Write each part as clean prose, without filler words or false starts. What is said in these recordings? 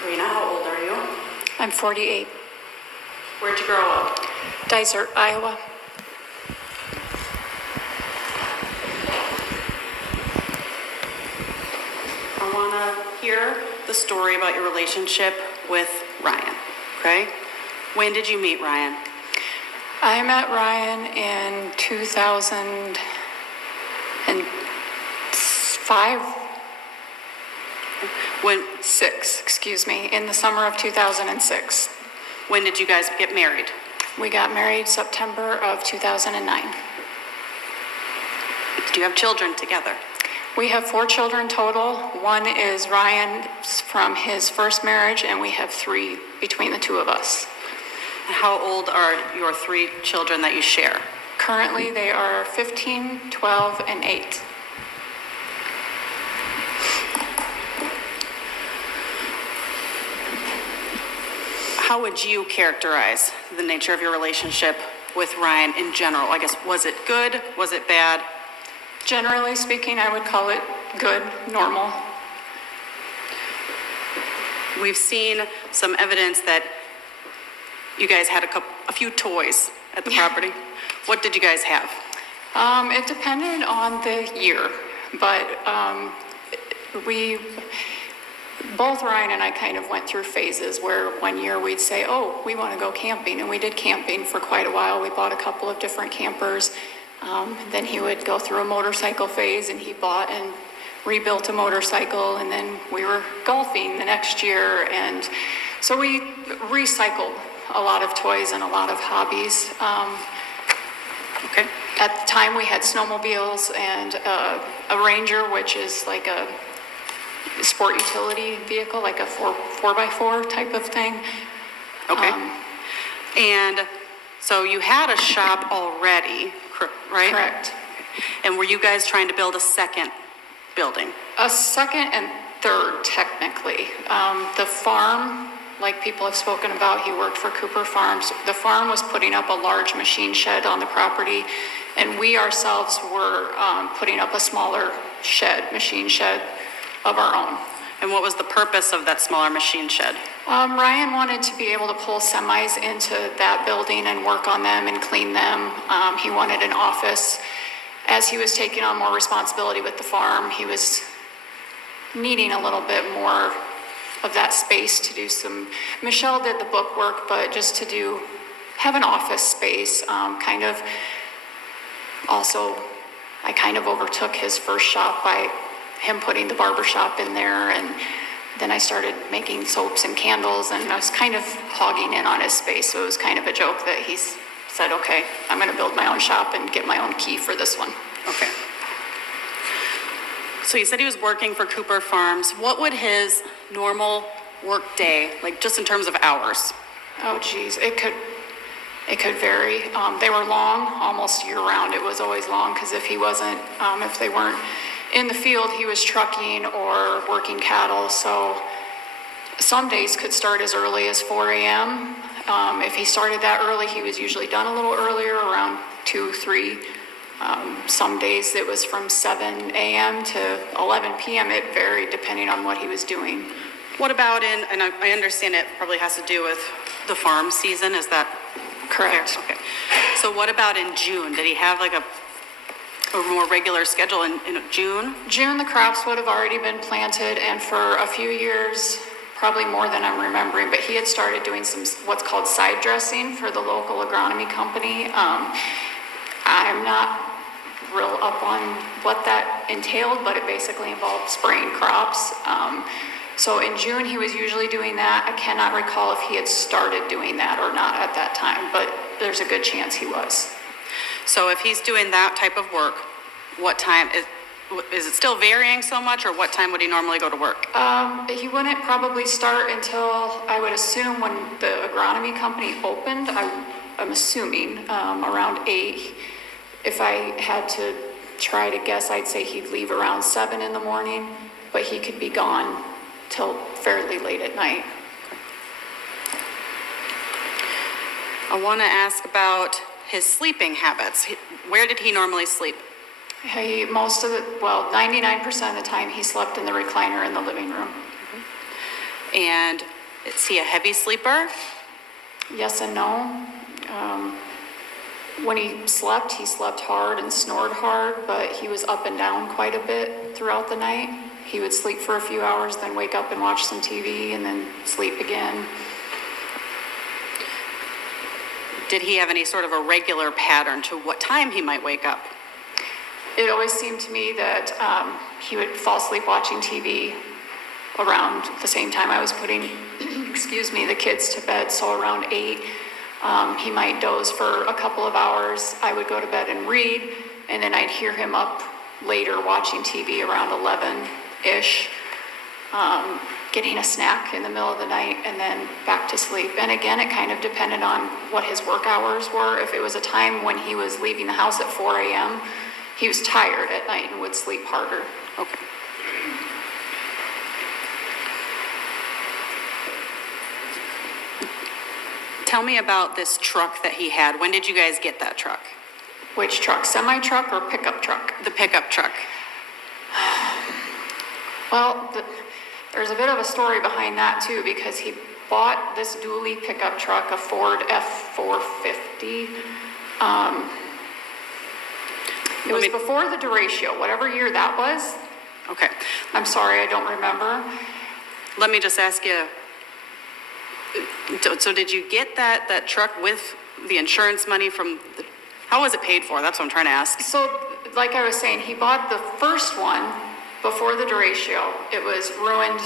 Karina, how old are you? I'm 48. Where'd you grow up? Dysart, Iowa. I want to hear the story about your relationship with Ryan, okay? When did you meet Ryan? I met Ryan in 2005. In the summer of 2006. When did you guys get married? We got married September of 2009. Do you have children together? We have 4 children total. One is Ryan from his first marriage, and we have 3 between the 2 of us. How old are your 3 children that you share? Currently, they are 15, 12, and 8. How would you characterize the nature of your relationship with Ryan in general? I guess, was it good? Was it bad? Generally speaking, I would call it good, normal. We've seen some evidence that you guys had a few toys at the property. What did you guys have? It depended on the year, but both Ryan and I kind of went through phases where one year we'd say, oh, we want to go camping, and we did camping for quite a while. We bought a couple of different campers. Then he would go through a motorcycle phase, and he bought and rebuilt a motorcycle, and then we were golfing the next year, and so we recycled a lot of toys and a lot of hobbies. Okay. At the time, we had snowmobiles and a Ranger, which is like a sport utility vehicle, like a 4x4 type of thing. Okay. And so you had a shop already, right? Correct. And were you guys trying to build a second building? A second and third, technically. The farm, like people have spoken about, he worked for Cooper Farms. The farm was putting up a large machine shed on the property, and we ourselves were putting up a smaller shed, machine shed of our own. And what was the purpose of that smaller machine shed? Ryan wanted to be able to pull semis into that building and work on them and clean them. He wanted an office. As he was taking on more responsibility with the farm, he was needing a little bit more of that space to do some. Michelle did the book work, but just to have an office space, I kind of overtook his first shop by him putting the barber shop in there, and then I started making soaps and candles, and I was kind of hogging in on his space, so it was kind of a joke that he said, okay, I'm going to build my own shop and get my own key for this one. Okay. So you said he was working for Cooper Farms. What would his normal work day, like just in terms of hours? Oh, geez, it could vary. They were long, almost year-round. It was always long, because if they weren't in the field, he was trucking or working cattle. So some days could start as early as 4 a.m. If he started that early, he was usually done a little earlier, around 2, 3. Some days it was from 7 a.m. to 11 p.m. It varied depending on what he was doing. What about and I understand it probably has to do with the farm season, is that correct? Fair? Okay. So what about in June? Did he have like a more regular schedule in June? June, the crops would have already been planted, and for a few years, probably more than I'm remembering, but he had started doing some what's called side dressing for the local agronomy company. I'm not real up on what that entailed, but it basically involved spraying crops. So in June, he was usually doing that. I cannot recall if he had started doing that or not at that time, but there's a good chance he was. So if he's doing that type of work, what time is it still varying so much, or what time would he normally go to work? He wouldn't probably start until, I would assume, when the agronomy company opened. I'm assuming around 8. If I had to try to guess, I'd say he'd leave around 7 in the morning, but he could be gone till fairly late at night. I want to ask about his sleeping habits. Where did he normally sleep? 99% of the time he slept in the recliner in the living room. And is he a heavy sleeper? Yes and no. When he slept hard and snored hard, but he was up and down quite a bit throughout the night. He would sleep for a few hours, then wake up and watch some TV, and then sleep again. Did he have any sort of a regular pattern to what time he might wake up? It always seemed to me that he would fall asleep watching TV around the same time I was putting, excuse me, the kids to bed, so around 8. He might doze for a couple of hours. I would go to bed and read, and then I'd hear him up later watching TV around 11-ish, getting a snack in the middle of the night, and then back to sleep. And again, it kind of depended on what his work hours were. If it was a time when he was leaving the house at 4 a.m., he was tired at night and would sleep harder. Okay. Tell me about this truck that he had. When did you guys get that truck? Which truck? Semi-truck or pickup truck? The pickup truck. Well, there's a bit of a story behind that too, because he bought this dually pickup truck, a Ford F-450. It was before the derecho, whatever year that was. Okay. I'm sorry, I don't remember. Let me just ask you, so did you get that truck with the insurance money from, how was it paid for? That's what I'm trying to ask. So, like I was saying, he bought the first one before the derecho. It was ruined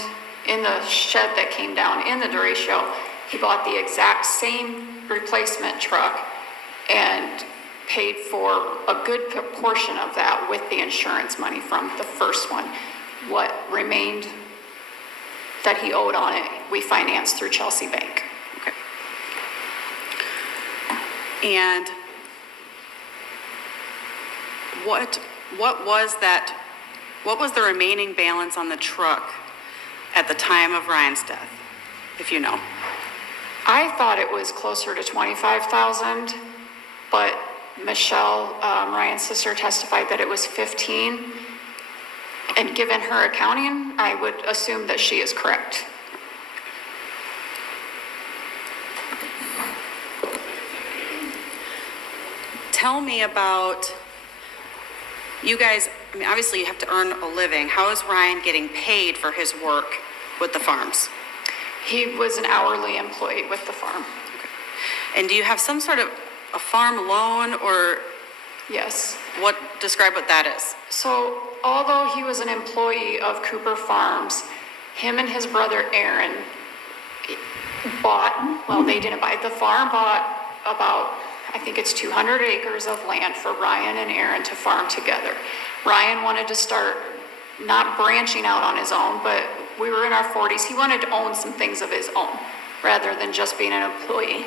in the shed that came down in the derecho. He bought the exact same replacement truck and paid for a good portion of that with the insurance money from the first one. What remained that he owed on it, we financed through Chelsea Bank. Okay. And what was the remaining balance on the truck at the time of Ryan's death, if you know? I thought it was closer to $25,000, but Michelle, Ryan's sister, testified that it was 15. And given her accounting, I would assume that she is correct. Tell me about, you guys, I mean, obviously you have to earn a living. How is Ryan getting paid for his work with the farms? He was an hourly employee with the farm. Okay. And do you have some sort of a farm loan, or Yes. describe what that is? So, although he was an employee of Cooper Farms, him and his brother Aaron they didn't buy, the farm bought about, I think it's 200 acres of land for Ryan and Aaron to farm together. Ryan wanted to start not branching out on his own, but we were in our 40s. He wanted to own some things of his own rather than just being an employee,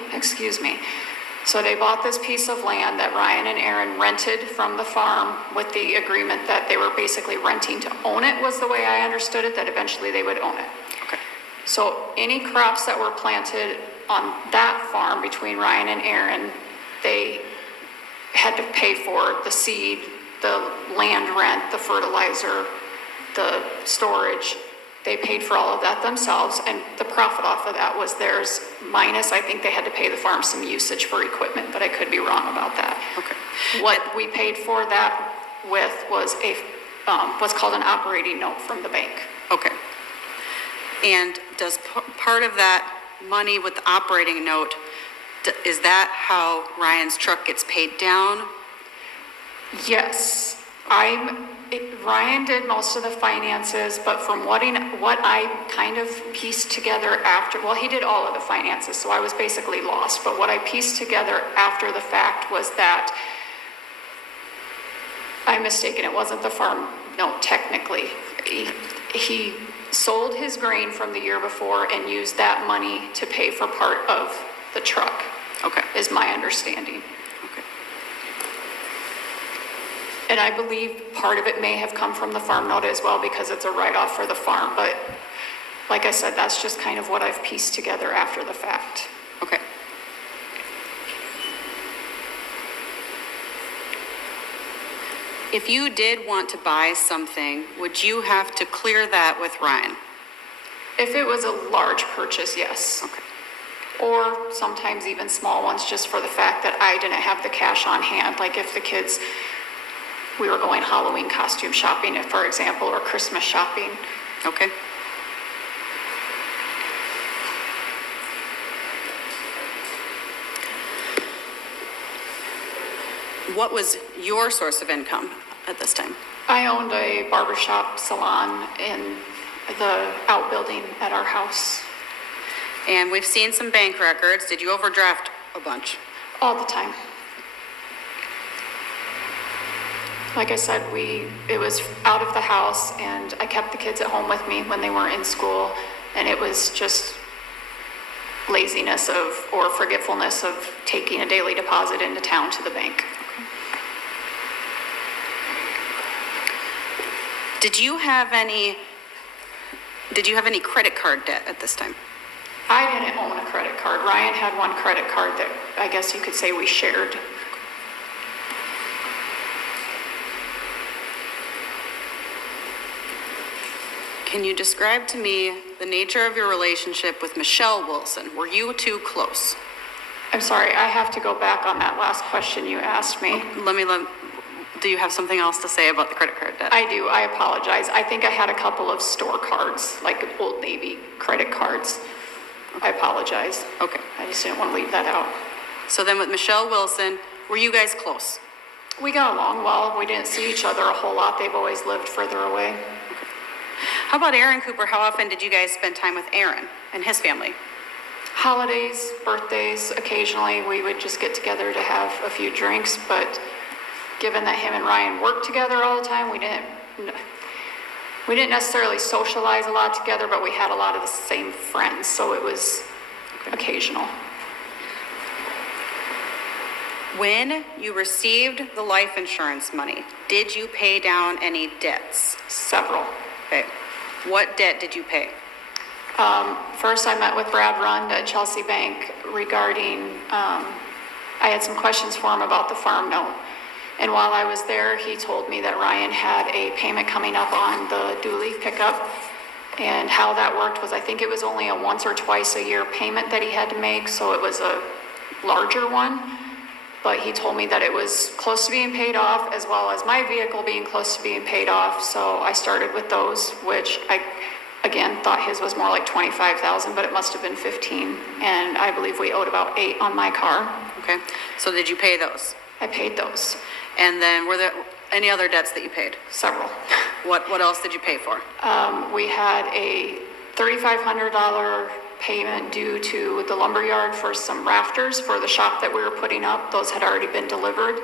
So they bought this piece of land that Ryan and Aaron rented from the farm with the agreement that they were basically renting to own it, was the way I understood it, that eventually they would own it. Okay. So any crops that were planted on that farm between Ryan and Aaron, they had to pay for the seed, the land rent, the fertilizer, the storage. They paid for all of that themselves, and the profit off of that was theirs, minus I think they had to pay the farm some usage for equipment, but I could be wrong about that. Okay. What we paid for that with was a what's called an operating note from the bank. Okay. And does part of that money with the operating note, is that how Ryan's truck gets paid down? Yes, Ryan did most of the finances, but from what I kind of pieced together after, well, he did all of the finances, so I was basically lost. But what I pieced together after the fact was that, I'm mistaken, it wasn't the farm, no, technically. He sold his grain from the year before and used that money to pay for part of the truck. Okay. Is my understanding. Okay. And I believe part of it may have come from the farm note as well, because it's a write-off for the farm. But like I said, that's just kind of what I've pieced together after the fact. Okay. If you did want to buy something, would you have to clear that with Ryan? If it was a large purchase, yes. Okay. Or sometimes even small ones, just for the fact that I didn't have the cash on hand. Like if the kids, we were going Halloween costume shopping, for example, or Christmas shopping. Okay. What was your source of income at this time? I owned a barbershop salon in the outbuilding at our house And we've seen some bank records. Did you overdraft a bunch? all the time. Like I said, it was out of the house, and I kept the kids at home with me when they weren't in school, and it was just laziness or forgetfulness of taking a daily deposit into town to the bank. Did you have any credit card debt at this time? I didn't own a credit card. Ryan had one credit card that I guess you could say we shared. Can you describe to me the nature of your relationship with Michelle Wilson? Were you two close? I'm sorry, I have to go back on that last question you asked me. Do you have something else to say about the credit card debt? I do, I apologize. I think I had a couple of store cards, like Old Navy credit cards. I apologize. Okay. I just didn't want to leave that out. So then with Michelle Wilson, were you guys close? We got along well. We didn't see each other a whole lot. They've always lived further away. How about Aaron Cooper? How often did you guys spend time with Aaron and his family? Holidays, birthdays, occasionally we would just get together to have a few drinks, but given that him and Ryan worked together all the time, we didn't necessarily socialize a lot together, but we had a lot of the same friends, so it was occasional. When you received the life insurance money, did you pay down any debts? Several. Okay. What debt did you pay? First, I met with Brad Rund at Chelsea Bank regarding, I had some questions for him about the farm note. And while I was there, he told me that Ryan had a payment coming up on the dually pickup. And how that worked was, I think it was only a once or twice a year payment that he had to make, so it was a larger one. But he told me that it was close to being paid off, as well as my vehicle being close to being paid off. So I started with those, which I, again, thought his was more like $25,000, but it must have been 15. And I believe we owed about 8 on my car. Okay. So did you pay those? I paid those. And then were there any other debts that you paid? Several. What else did you pay for? We had a $3,500 payment due to the lumberyard for some rafters for the shop that we were putting up. Those had already been delivered.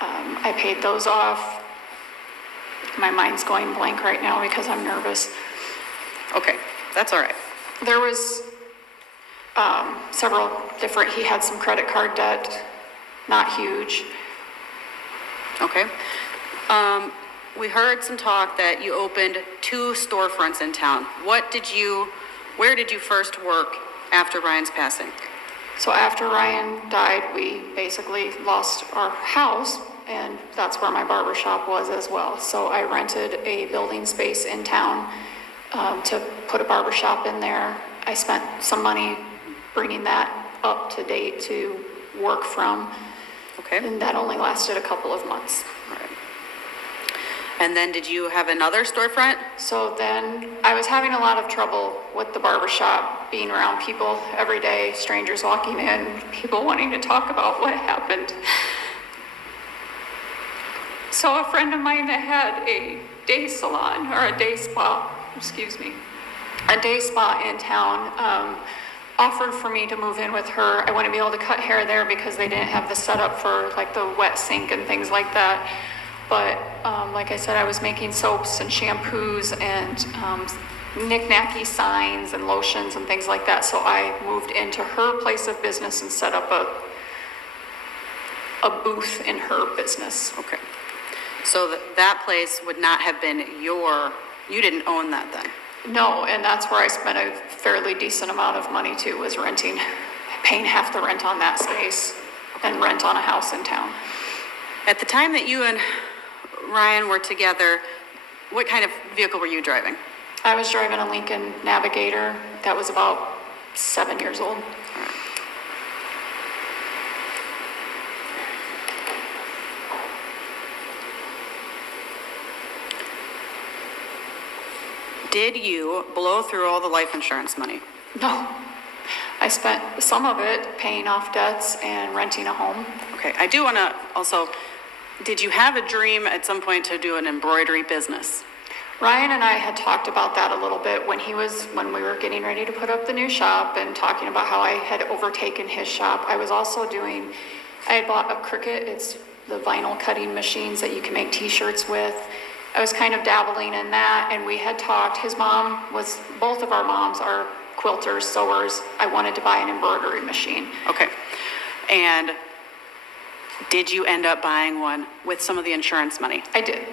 I paid those off. My mind's going blank right now because I'm nervous. Okay, that's all right. There was several different, he had some credit card debt, not huge. Okay. We heard some talk that you opened 2 storefronts in town. Where did you first work after Ryan's passing? So after Ryan died, we basically lost our house, and that's where my barbershop was as well. So I rented a building space in town to put a barbershop in there. I spent some money bringing that up to date to work from. Okay. And that only lasted a couple of months. All right. And then did you have another storefront? So then I was having a lot of trouble with the barbershop, being around people every day, strangers walking in, people wanting to talk about what happened. So a friend of mine that had a day salon, or a day spa in town, offered for me to move in with her. I wouldn't be able to cut hair there because they didn't have the setup for like the wet sink and things like that. But like I said, I was making soaps and shampoos and knick-knacky signs and lotions and things like that. So I moved into her place of business and set up a booth in her business. Okay. So that place would not have been you didn't own that then? No, and that's where I spent a fairly decent amount of money too, was renting, paying half the rent on that space and rent on a house in town. At the time that you and Ryan were together, what kind of vehicle were you driving? I was driving a Lincoln Navigator that was about 7 years old. Did you blow through all the life insurance money? No. I spent some of it paying off debts and renting a home. Okay, I do want to also, did you have a dream at some point to do an embroidery business? Ryan and I had talked about that a little bit when we were getting ready to put up the new shop and talking about how I had overtaken his shop. I had bought a Cricut. It's the vinyl cutting machines that you can make t-shirts with. I was kind of dabbling in that, and we had talked. Both of our moms are quilters, sewers. I wanted to buy an embroidery machine. Okay, and did you end up buying one with some of the insurance money? I did.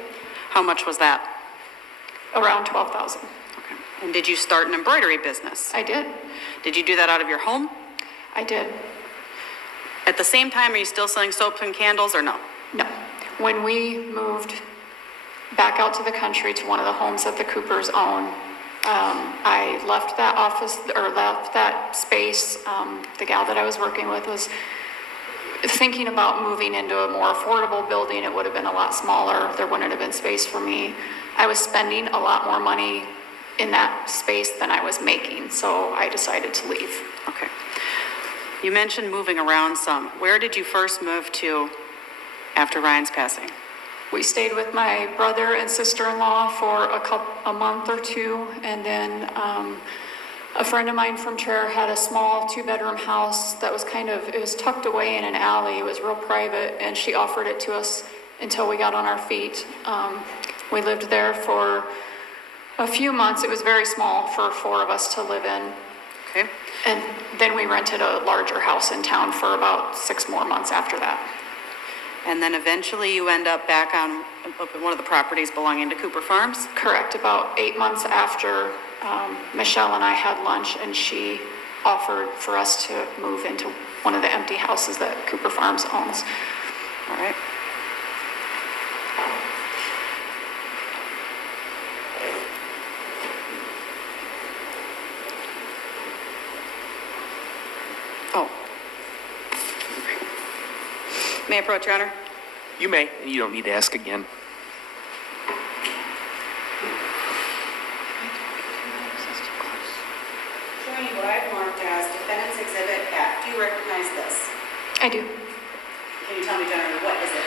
How much was that? Around $12,000. Okay, and did you start an embroidery business? I did. Did you do that out of your home? I did. At the same time, are you still selling soaps and candles or no? No. When we moved back out to the country to one of the homes that the Coopers own, I left that office, or left that space. The gal that I was working with was thinking about moving into a more affordable building. It would have been a lot smaller. There wouldn't have been space for me. I was spending a lot more money in that space than I was making, so I decided to leave. Okay. You mentioned moving around some. Where did you first move to after Ryan's passing? We stayed with my brother and sister-in-law for a month or two, and then a friend of mine from Traer had a small 2-bedroom house that was it was tucked away in an alley. It was real private, and she offered it to us until we got on our feet. We lived there for a few months. It was very small for 4 of us to live in. Okay. And then we rented a larger house in town for about 6 more months after that. And then eventually you end up back on one of the properties belonging to Cooper Farms? Correct. About 8 months after Michelle and I had lunch, and she offered for us to move into one of the empty houses that Cooper Farms owns. All right. Oh. May I approach, Your Honor? You may, and you don't need to ask again. Showing you what I've marked as Defendant's Exhibit F. Do you recognize this? I do. Can you tell me generally what is it?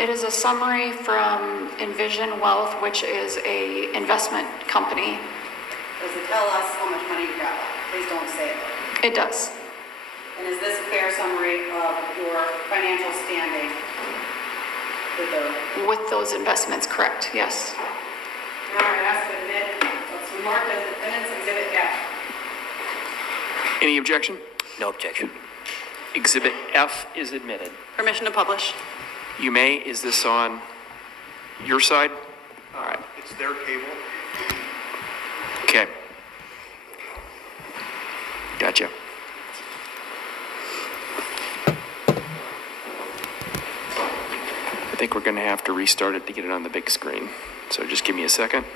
It is a summary from Envision Wealth, which is a investment company. Does it tell us how much money you got left? Please don't say it. It does. And is this a fair summary of your financial standing With those investments, correct, yes. Your Honor, I ask to admit what's marked as Defendant's Exhibit F. Any objection? No objection. Exhibit F is admitted. Permission to publish. You may. Is this on your side? All right. It's their cable. Okay. Gotcha. I think we're going to have to restart it to get it on the big screen. So just give me a second.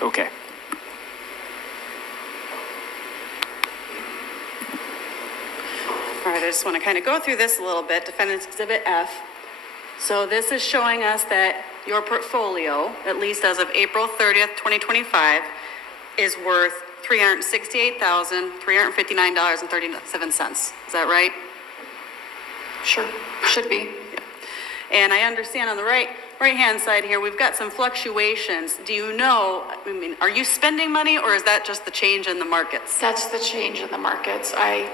Okay. All right, I just want to kind of go through this a little bit. Defendant's Exhibit F. So this is showing us that your portfolio, at least as of April 30th, 2025, is worth $368,359.37. Is that right? Sure, should be. And I understand on the right-hand side here, we've got some fluctuations. Do you know, are you spending money, or is that just the change in the markets? That's the change in the markets. I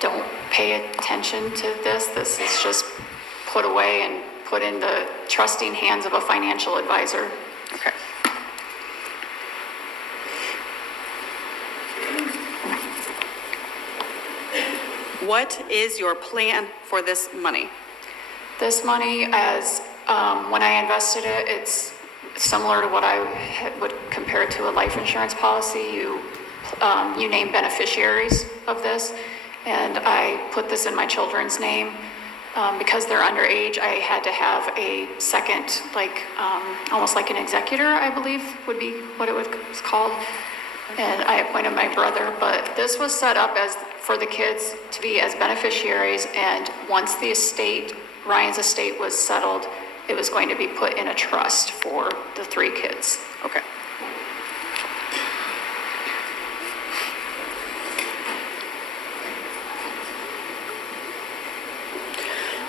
don't pay attention to this. This is just put away and put in the trusting hands of a financial advisor. Okay. What is your plan for this money? This money, as when I invested it, it's similar to what I would compare it to a life insurance policy. You name beneficiaries of this, and I put this in my children's name. Because they're underage, I had to have a second, almost like an executor, I believe would be what it was called. And I appointed my brother, but this was set up as for the kids to be as beneficiaries, and once the estate, Ryan's estate was settled, it was going to be put in a trust for the 3 kids. Okay.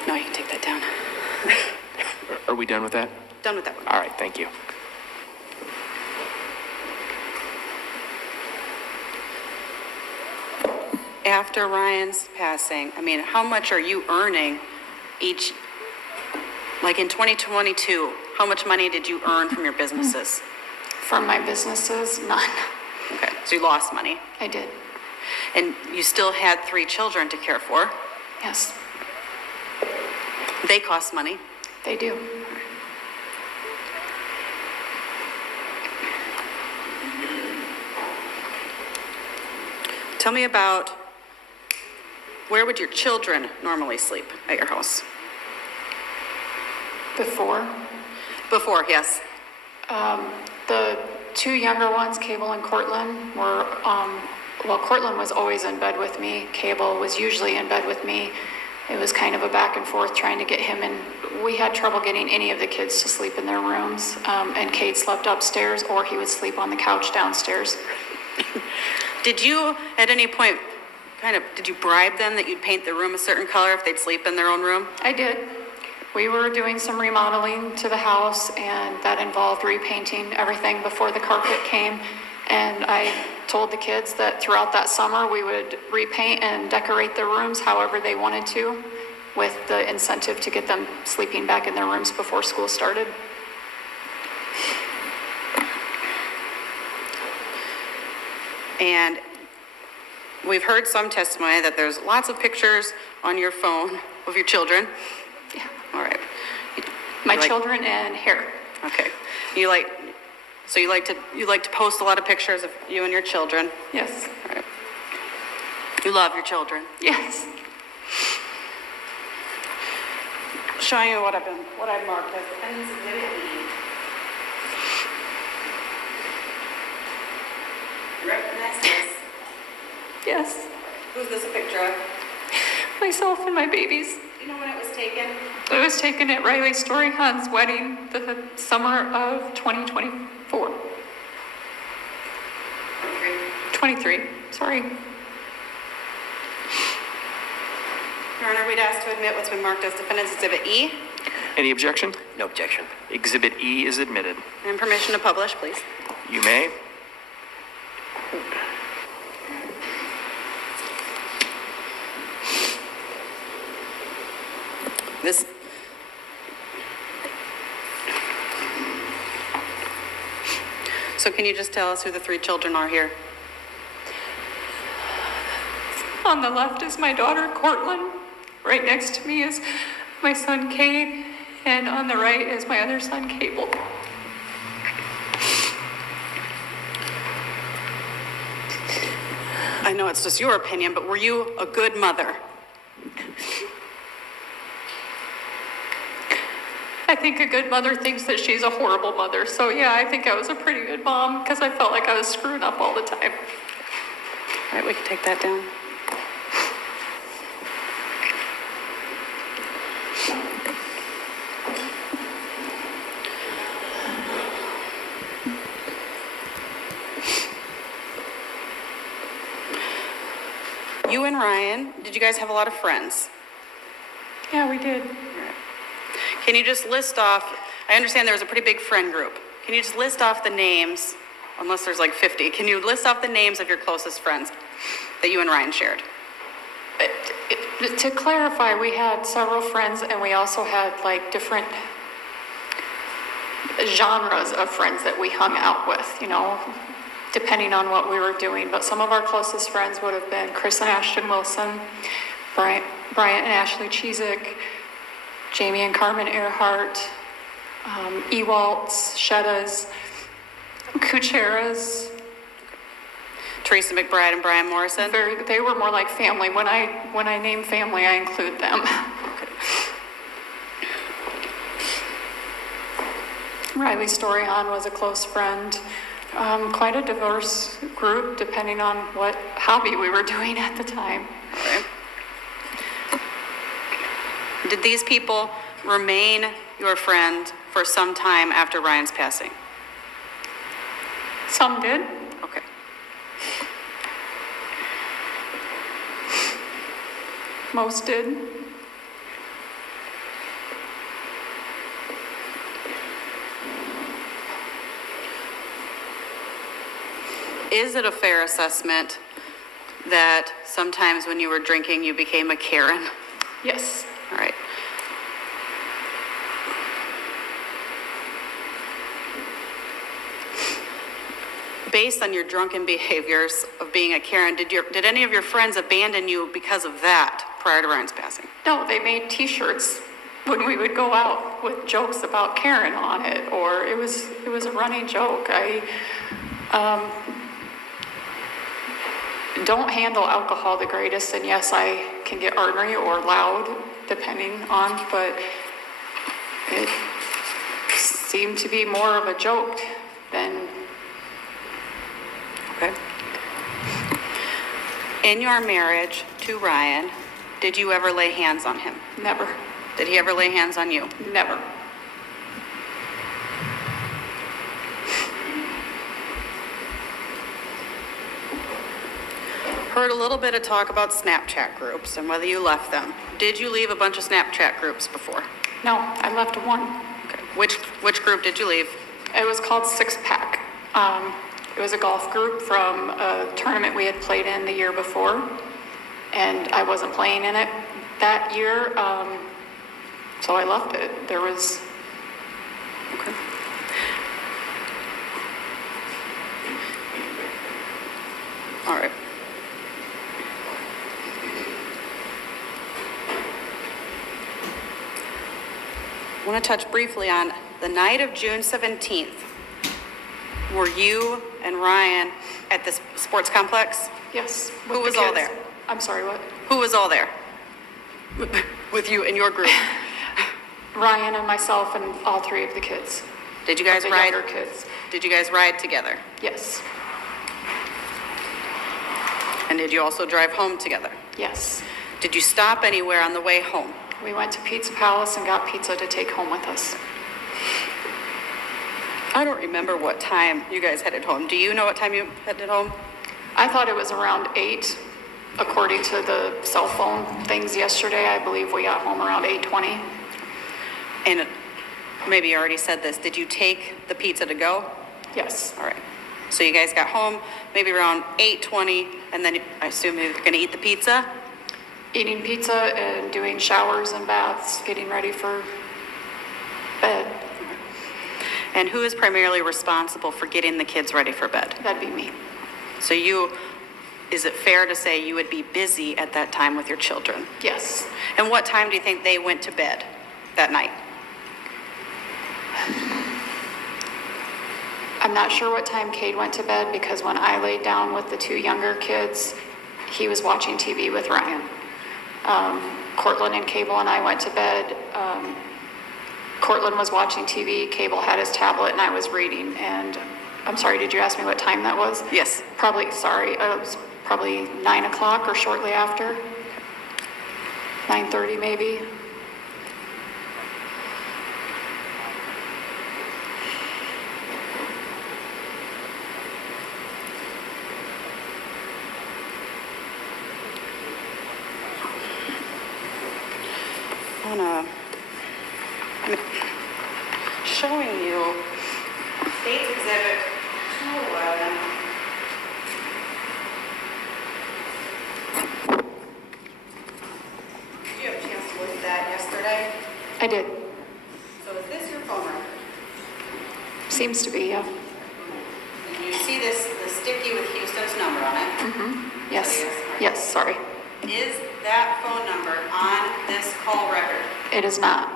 No, you can take that down. Are we done with that? Done with that one. All right, thank you. After Ryan's passing, I mean, how much are you earning each, like in 2022, how much money did you earn from your businesses? From my businesses, none. Okay, so you lost money. I did, And you still had 3 children to care for. yes, They cost money. they do. Tell me about, where would your children normally sleep at your house? Before, Before, yes. the 2 younger ones, Cable and Cortland, were, Cortland was always in bed with me. Cable was usually in bed with me. It was kind of a back and forth trying to get him in. We had trouble getting any of the kids to sleep in their rooms. And Kate slept upstairs, or he would sleep on the couch downstairs. Did you, at any point, did you bribe them that you'd paint the room a certain color if they'd sleep in their own room? I did. We were doing some remodeling to the house, and that involved repainting everything before the carpet came. And I told the kids that throughout that summer, we would repaint and decorate their rooms however they wanted to, with the incentive to get them sleeping back in their rooms before school started. And we've heard some testimony that there's lots of pictures on your phone of your children. Yeah. All right. My You like- children and hair. Okay. You like to post a lot of pictures of you and your children. Yes. All right. You love your children. Yes. Showing you what I've marked as defendant's exhibit E. You recognize this? Yes. Who's this a picture of? Myself and my babies. Do you know when it was taken? It was taken at Riley Storyhunt's wedding the summer of 2024. 23, sorry. Your Honor, we'd ask to admit what's been marked as defendant's exhibit E. Any objection? No objection. Exhibit E is admitted. And permission to publish, please. You may. This. So can you just tell us who the 3 children are here? On the left is my daughter, Cortland. Right next to me is my son, Cade. And on the right is my other son, Cable. I know it's just your opinion, but were you a good mother? I think a good mother thinks that she's a horrible mother. So yeah, I think I was a pretty good mom because I felt like I was screwing up all the time. All right, we can take that down. You and Ryan, did you guys have a lot of friends? Yeah, we did. Can you just list off, I understand there was a pretty big friend group. Can you just list off the names, unless there's like 50, can you list off the names of your closest friends that you and Ryan shared? To clarify, we had several friends and we also had like different genres of friends that we hung out with, you know, depending on what we were doing. But some of our closest friends would have been Chris and Ashton Wilson, Bryant and Ashley Cheezick, Jamie and Carmen Earhart, Ewalt's, Shetta's, Kuchera's. Teresa McBride and Brian Morrison? They were more like family. When I name family, I include them. Riley Storion was a close friend. Quite a diverse group, depending on what hobby we were doing at the time. Okay. Did these people remain your friend for some time after Ryan's passing? Some did. Okay. Most did. Is it a fair assessment that sometimes when you were drinking, you became a Karen? Yes. All right. Based on your drunken behaviors of being a Karen, did any of your friends abandon you because of that prior to Ryan's passing? No, they made T-shirts when we would go out with jokes about Karen on it, or it was a running joke. I don't handle alcohol the greatest, and yes, I can get ornery or loud, depending on, but it seemed to be more of a joke than. Okay. In your marriage to Ryan, did you ever lay hands on him? Never. Did he ever lay hands on you? Never. Heard a little bit of talk about Snapchat groups and whether you left them. Did you leave a bunch of Snapchat groups before? No, I left one. Okay. Which group did you leave? It was called Six Pack. It was a golf group from a tournament we had played in the year before, and I wasn't playing in it that year, so I left it. There was. Okay. All right. I want to touch briefly on the night of June 17th. Were you and Ryan at this sports complex? Yes. Who was all there? I'm sorry, what? Who was all there? With you and your group? Ryan and myself and all three of the kids. Did you guys the ride? Younger kids. Did you guys ride together? Yes. And did you also drive home together? Yes. Did you stop anywhere on the way home? We went to Pizza Palace and got pizza to take home with us. I don't remember what time you guys headed home. Do you know what time you headed home? I thought it was around 8. According to the cell phone things yesterday, I believe we got home around 8:20. And maybe you already said this. Did you take the pizza to go? Yes. All right. So you guys got home maybe around 8:20, and then I assume you're going to eat the pizza? Eating pizza and doing showers and baths, getting ready for bed. And who is primarily responsible for getting the kids ready for bed? That'd be me. So is it fair to say you would be busy at that time with your children? Yes. And what time do you think they went to bed that night? I'm not sure what time Cade went to bed, because when I laid down with the two younger kids, he was watching TV with Ryan. Cortland and Cable and I went to bed. Cortland was watching TV, Cable had his tablet, and I was reading. And I'm sorry, did you ask me what time that was? Yes. It was probably 9 o'clock or shortly after. 9:30 maybe. I'm showing you State's Exhibit 211. Did you have a chance to look at that yesterday? I did. So is this your phone record? Seems to be, yeah. And you see the sticky with Houston's number on it? Yes. So yes, right. Yes, sorry. Is that phone number on this call record? It is not.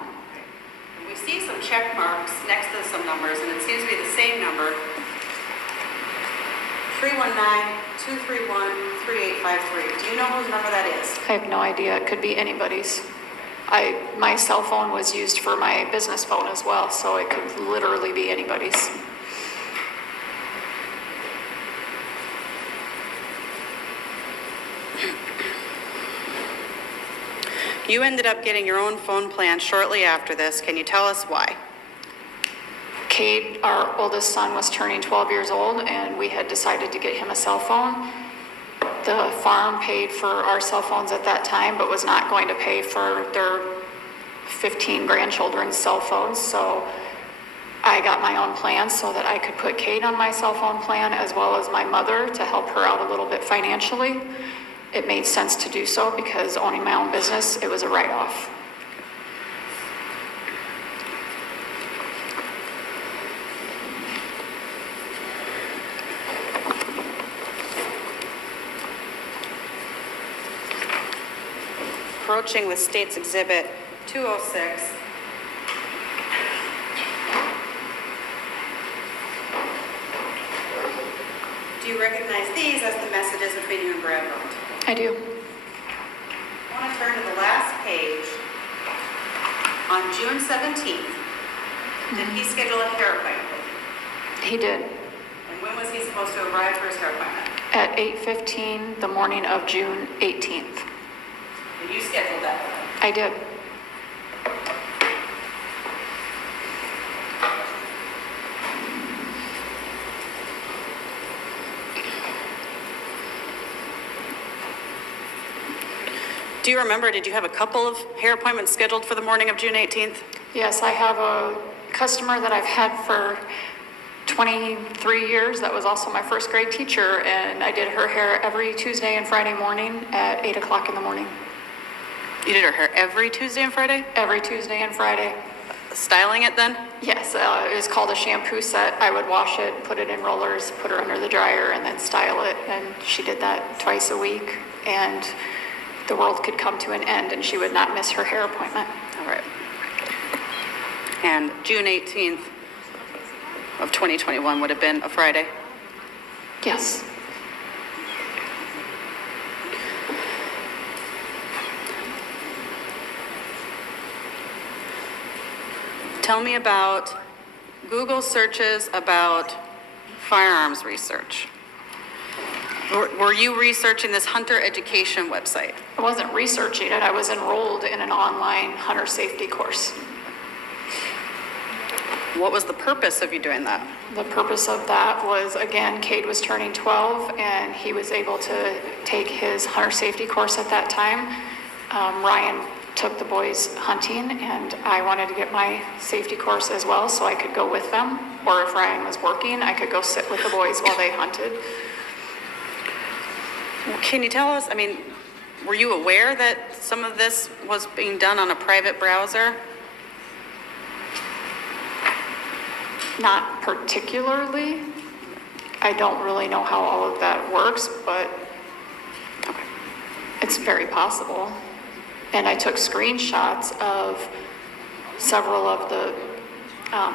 We see some check marks next to some numbers, and it seems to be the same number. 319-231-3853. Do you know whose number that is? I have no idea. It could be anybody's. My cell phone was used for my business phone as well, so it could literally be anybody's. You ended up getting your own phone plan shortly after this. Can you tell us why? Cade, our oldest son, was turning 12 years old, and we had decided to get him a cell phone. The farm paid for our cell phones at that time, but was not going to pay for their 15 grandchildren's cell phones, so I got my own plan so that I could put Cade on my cell phone plan, as well as my mother, to help her out a little bit financially. It made sense to do so because owning my own business, it was a write-off. Approaching with State's Exhibit 206. Do you recognize these as the messages between you and Brad Bond? I do. I want to turn to the last page. On June 17th, did he schedule a hair appointment with you? He did. And when was he supposed to arrive for his hair appointment? At 8:15 the morning of June 18th. And you scheduled that with him? I did. Do you remember, did you have a couple of hair appointments scheduled for the morning of June 18th? Yes, I have a customer that I've had for 23 years that was also my first grade teacher, and I did her hair every Tuesday and Friday morning at 8 o'clock in the morning. You did her hair every Tuesday and Friday? Every Tuesday and Friday. Styling it then? Yes, it was called a shampoo set. I would wash it, put it in rollers, put her under the dryer, and then style it, and she did that twice a week, and the world could come to an end and she would not miss her hair appointment. All right. And June 18th of 2021 would have been a Friday? Yes. Tell me about Google searches about firearms research. Were you researching this hunter education website? I wasn't researching it. I was enrolled in an online hunter safety course. What was the purpose of you doing that? The purpose of that was, again, Cade was turning 12 and he was able to take his hunter safety course at that time. Ryan took the boys hunting and I wanted to get my safety course as well so I could go with them. Or if Ryan was working, I could go sit with the boys while they hunted. Can you tell us, I mean, were you aware that some of this was being done on a private browser? Not particularly. I don't really know how all of that works, but it's very possible. And I took screenshots of several of the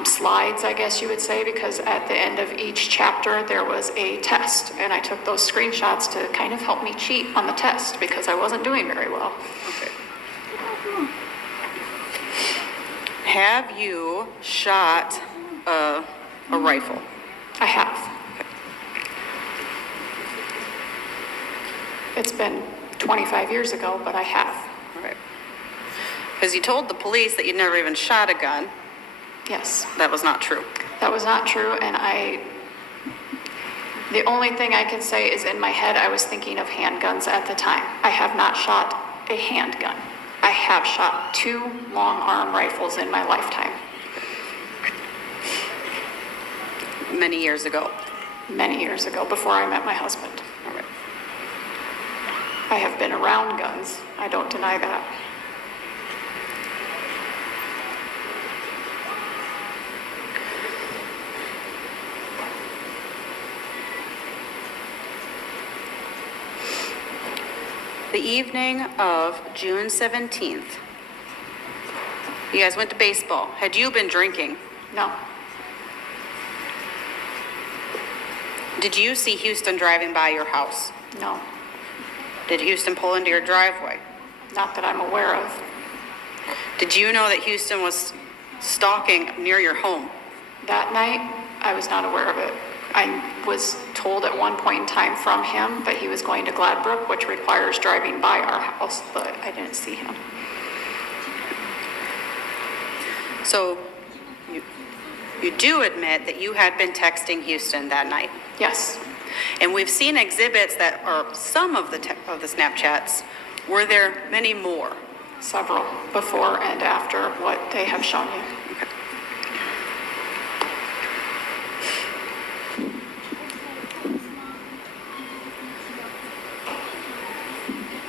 slides, I guess you would say, because at the end of each chapter there was a test, and I took those screenshots to kind of help me cheat on the test because I wasn't doing very well. Okay. Have you shot a rifle? I have. It's been 25 years ago, but I have. All right. Because you told the police that you'd never even shot a gun. Yes. That was not true. That was not true, and the only thing I can say is in my head I was thinking of handguns at the time. I have not shot a handgun. I have shot 2 long arm rifles in my lifetime. Many years ago. Many years ago, before I met my husband. All right. I have been around guns. I don't deny that. The evening of June 17th, you guys went to baseball. Had you been drinking? No, Did you see Houston driving by your house? no, Did Houston pull into your driveway? not that I'm aware of. Did you know that Houston was stalking near your home? That night, I was not aware of it. I was told at one point in time from him that he was going to Gladbrook, which requires driving by our house, but I didn't see him. So you do admit that you had been texting Houston that night. Yes, And we've seen exhibits that are some of the Snapchats. Were there many more? several before and after what they have shown you.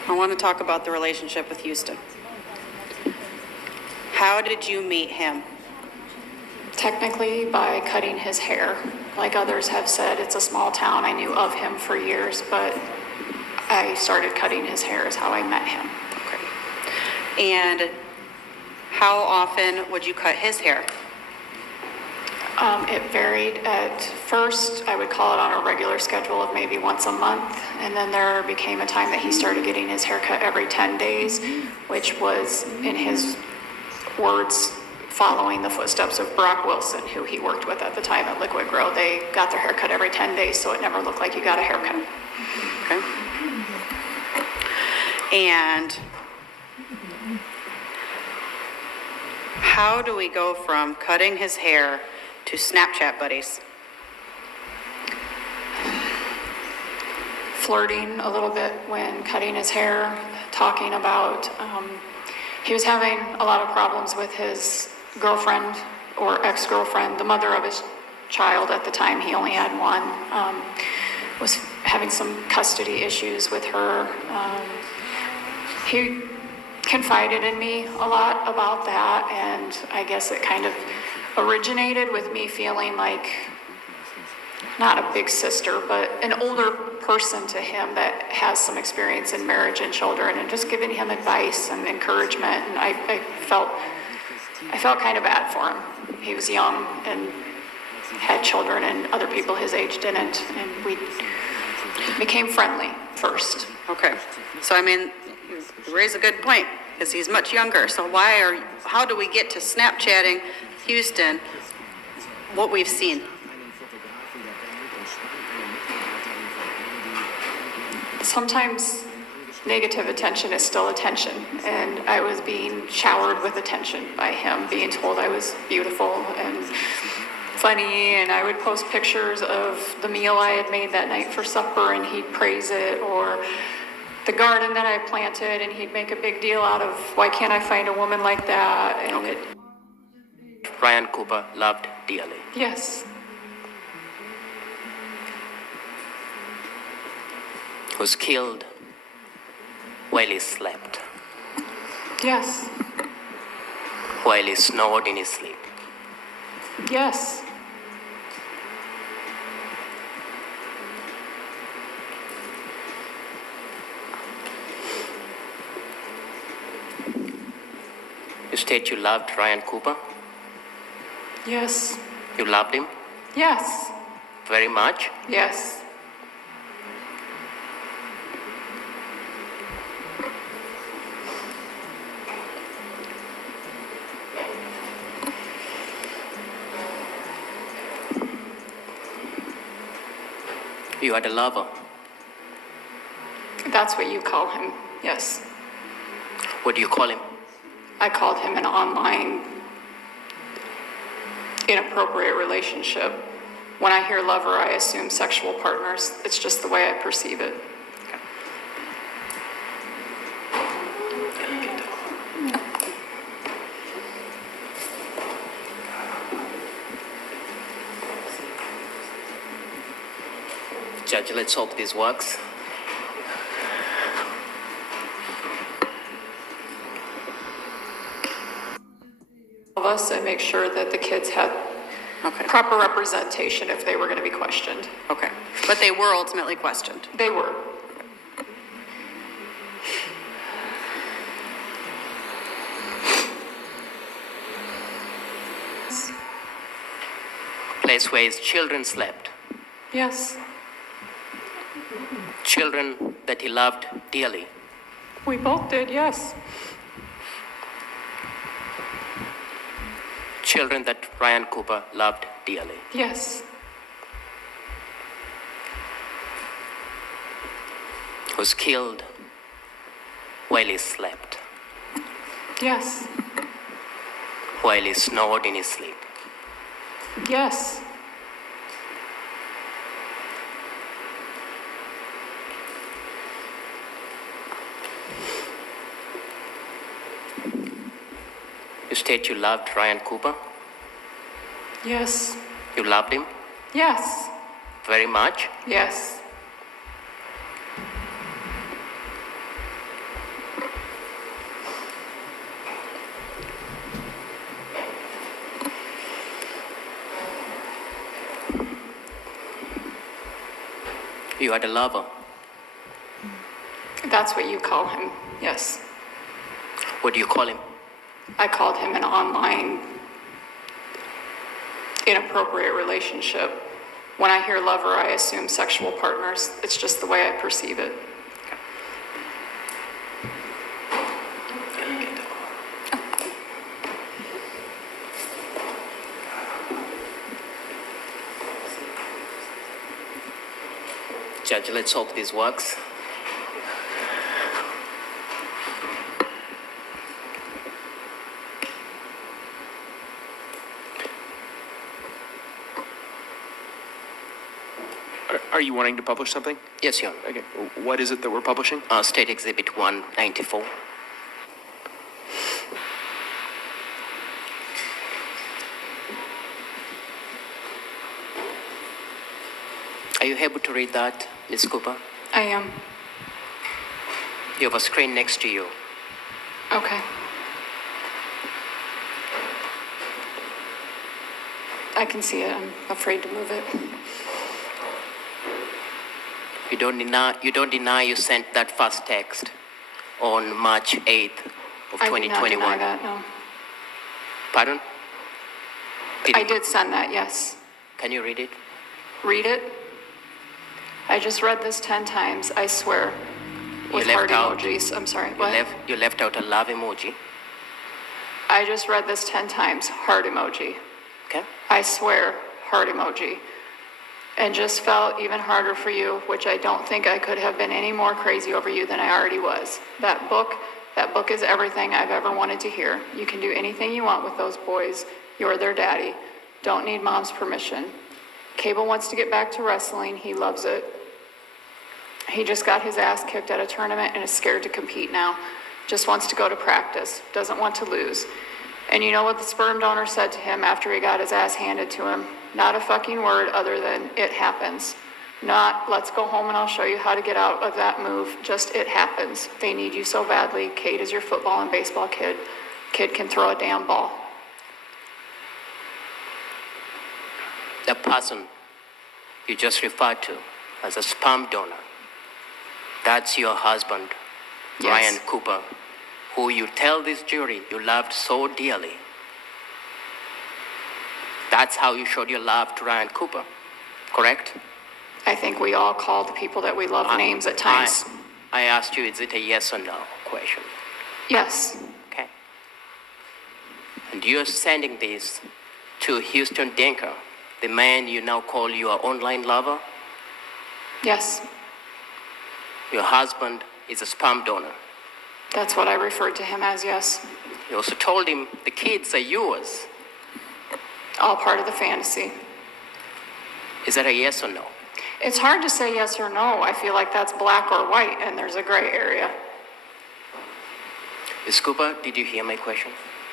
I want to talk about the relationship with Houston. How did you meet him? Technically, by cutting his hair. Like others have said, it's a small town. I knew of him for years, but I started cutting his hair is how I met him. And how often would you cut his hair? It varied. At first, I would call it on a regular schedule of maybe once a month, and then there became a time that he started getting his hair cut every 10 days, which was, in his words, following the footsteps of Brock Wilson, who he worked with at the time at Liquid Grow. They got their hair cut every 10 days, so it never looked like you got a haircut. Okay. And how do we go from cutting his hair to Snapchat buddies? Flirting a little bit when cutting his hair, talking about, he was having a lot of problems with his girlfriend or ex-girlfriend, the mother of his child at the time. He only had one, was having some custody issues with her. He confided in me a lot about that, and I guess it kind of originated with me feeling like not a big sister, but an older person to him that has some experience in marriage and children, and just giving him advice and encouragement. And I felt kind of bad for him. He was young and had children, and other people his age didn't, and we became friendly first. Okay. So, I mean, you raise a good point, because he's much younger. So how do we get to Snapchatting Houston, what we've seen? Sometimes negative attention is still attention, and I was being showered with attention by him, being told I was beautiful and funny, and I would post pictures of the meal I had made that night for supper, and he'd praise it, or the garden that I planted, and he'd make a big deal out of, why can't I find a woman like that? And it, Ryan Cooper loved dearly. yes, Was killed while he slept, yes, while he snored in his sleep. yes. You state you loved Ryan Cooper? Yes, You loved him yes, very much? yes. You had a lover. That's what you call him, yes. What do you call him? I called him an online inappropriate relationship. When I hear lover, I assume sexual partners. It's just the way I perceive it. Judge, let's hope this works. Of us, and make sure that the kids had Okay. proper representation if they were going to be questioned. Okay. But they were ultimately questioned. They were. place where his children slept, Yes. children that he loved dearly, We both did, yes. children that Ryan Cooper loved dearly. Yes. Was killed while he slept, Yes. while he snored in his sleep. Yes. You state you loved Ryan Cooper. Yes. You loved him Yes. very much. Yes. You had a lover. That's what you call him, yes. What do you call him? I called him an online inappropriate relationship. When I hear lover, I assume sexual partners. It's just the way I perceive it. Judge, let's hope this works. Are you wanting to publish something? Yes, Your Honor. Okay. What is it that we're publishing? State Exhibit 194. Are you able to read that, Ms. Cooper? I am. You have a screen next to you. Okay. I can see it. I'm afraid to move it. You don't deny you sent that first text on March 8th of I do not 2021. deny that, no. Pardon? I did send that, yes. Can you read it? Read it. I just read this 10 times, I swear. With left heart out- emojis. I'm sorry, what? You left out a love emoji. I just read this 10 times, heart emoji. Okay? I swear, heart emoji. And just felt even harder for you, which I don't think I could have been any more crazy over you than I already was. That book is everything I've ever wanted to hear. You can do anything you want with those boys. You're their daddy. Don't need mom's permission. Cable wants to get back to wrestling. He loves it. He just got his ass kicked at a tournament and is scared to compete now. Just wants to go to practice. Doesn't want to lose. And you know what the sperm donor said to him after he got his ass handed to him? Not a fucking word other than, it happens. Not, let's go home and I'll show you how to get out of that move. Just, it happens. They need you so badly. Kate is your football and baseball kid. Kid can throw a damn ball. The person you just referred to as a sperm donor, that's your husband, Yes. Ryan Cooper, who you tell this jury you loved so dearly. That's how you showed your love to Ryan Cooper, correct? I think we all call the people that we love names at times. I asked you, is it a yes or no question? Yes. Okay. And you're sending this to Houston Denker, the man you now call your online lover? Yes. Your husband is a sperm donor. That's what I referred to him as, yes. You also told him the kids are yours. All part of the fantasy. Is that a yes or no? It's hard to say yes or no. I feel like that's black or white, and there's a gray area. Ms. Cooper, did you hear my question?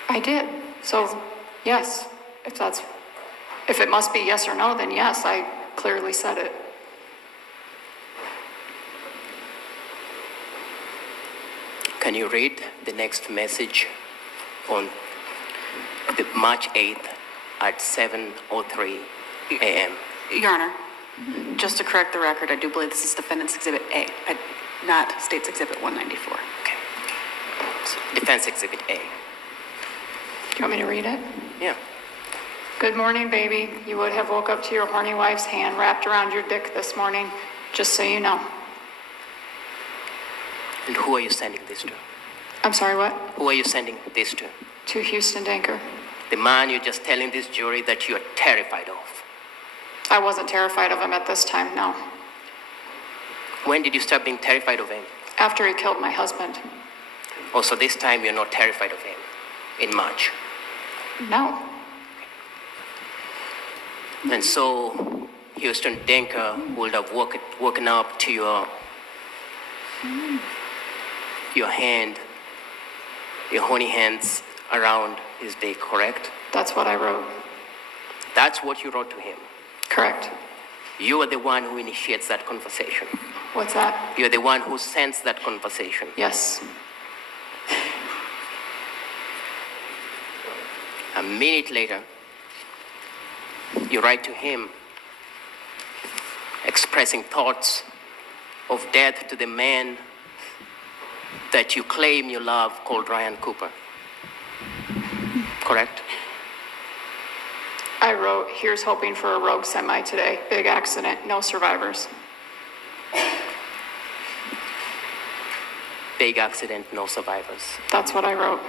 I did. So, yes. If it must be yes or no, then yes, I clearly said it. Can you read the next message on the March 8th at 7:03 a.m.? Your Honor, just to correct the record, I do believe this is Defendant's Exhibit A, not State's Exhibit 194. Okay. So, Defense Exhibit A. Do you want me to read it? Yeah. Good morning, baby. You would have woke up to your horny wife's hand wrapped around your dick this morning, just so you know. And who are you sending this to? I'm sorry, what? Who are you sending this to? To Houston Danker. The man you're just telling this jury that you're terrified of. I wasn't terrified of him at this time, no. When did you start being terrified of him? After he killed my husband. Oh, so this time you're not terrified of him in March. No. And so Houston Denker would have woken up to your hand, your horny hands around his dick, correct? That's what I wrote. That's what you wrote to him. Correct. You are the one who initiates that conversation. What's that? You're the one who sends that conversation. Yes. A minute later, you write to him expressing thoughts of death to the man that you claim you love called Ryan Cooper. Correct? I wrote, here's hoping for a rogue semi today. Big accident, no survivors. Big accident, no survivors. That's what I wrote.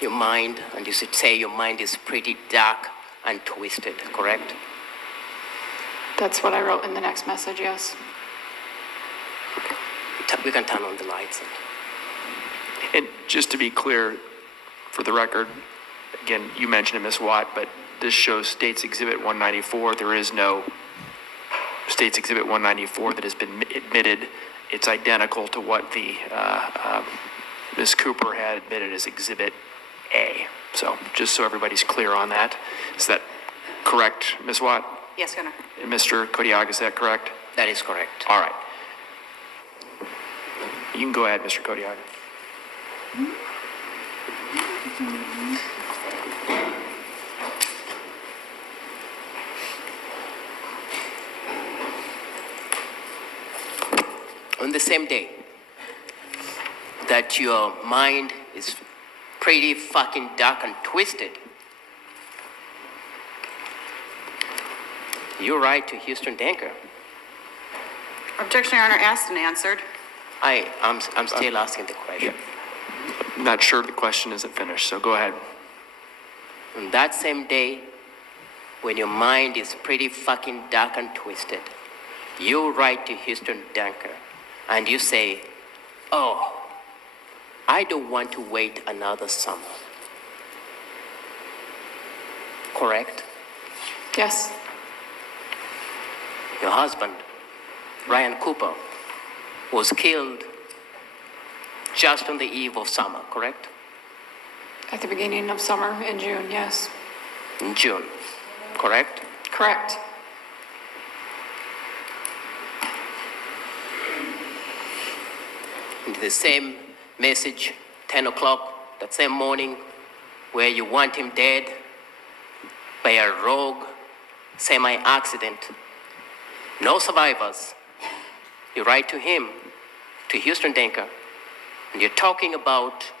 Your mind, and you should say your mind is pretty dark and twisted, correct? That's what I wrote in the next message, yes. We can turn on the lights. And just to be clear, for the record, again, you mentioned it, Ms. Watt, but this shows State's Exhibit 194. There is no State's Exhibit 194 that has been admitted. It's identical to what the Ms. Cooper had admitted as Exhibit A. So just so everybody's clear on that. Is that correct, Ms. Watt? Yes, Your Honor. And Mr. Kodiak, is that correct? That is correct. All right. You can go ahead, Mr. Kodiak. On the same day that your mind is pretty fucking dark and twisted, you write to Houston Danker. Objection, Your Honor, asked and answered. I'm still asking the question. I'm not sure the question isn't finished, so go ahead. On that same day, when your mind is pretty fucking dark and twisted, you write to Houston Danker and you say, oh, I don't want to wait another summer. Correct? Yes. Your husband, Ryan Cooper, was killed just on the eve of summer, correct? At the beginning of summer in June, yes. In June, correct? Correct. And the same message, 10 o'clock, that same morning, where you want him dead by a rogue semi-accident. No survivors. You write to him, to Houston Danker, and you're talking about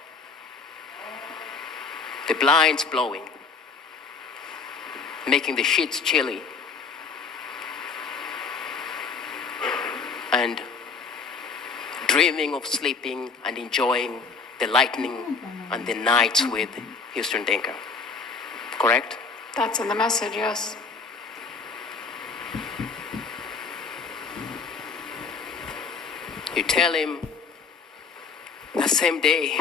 the blinds blowing, making the sheets chilly, and dreaming of sleeping and enjoying the lightning and the nights with Houston Danker. Correct? That's in the message, yes. You tell him the same day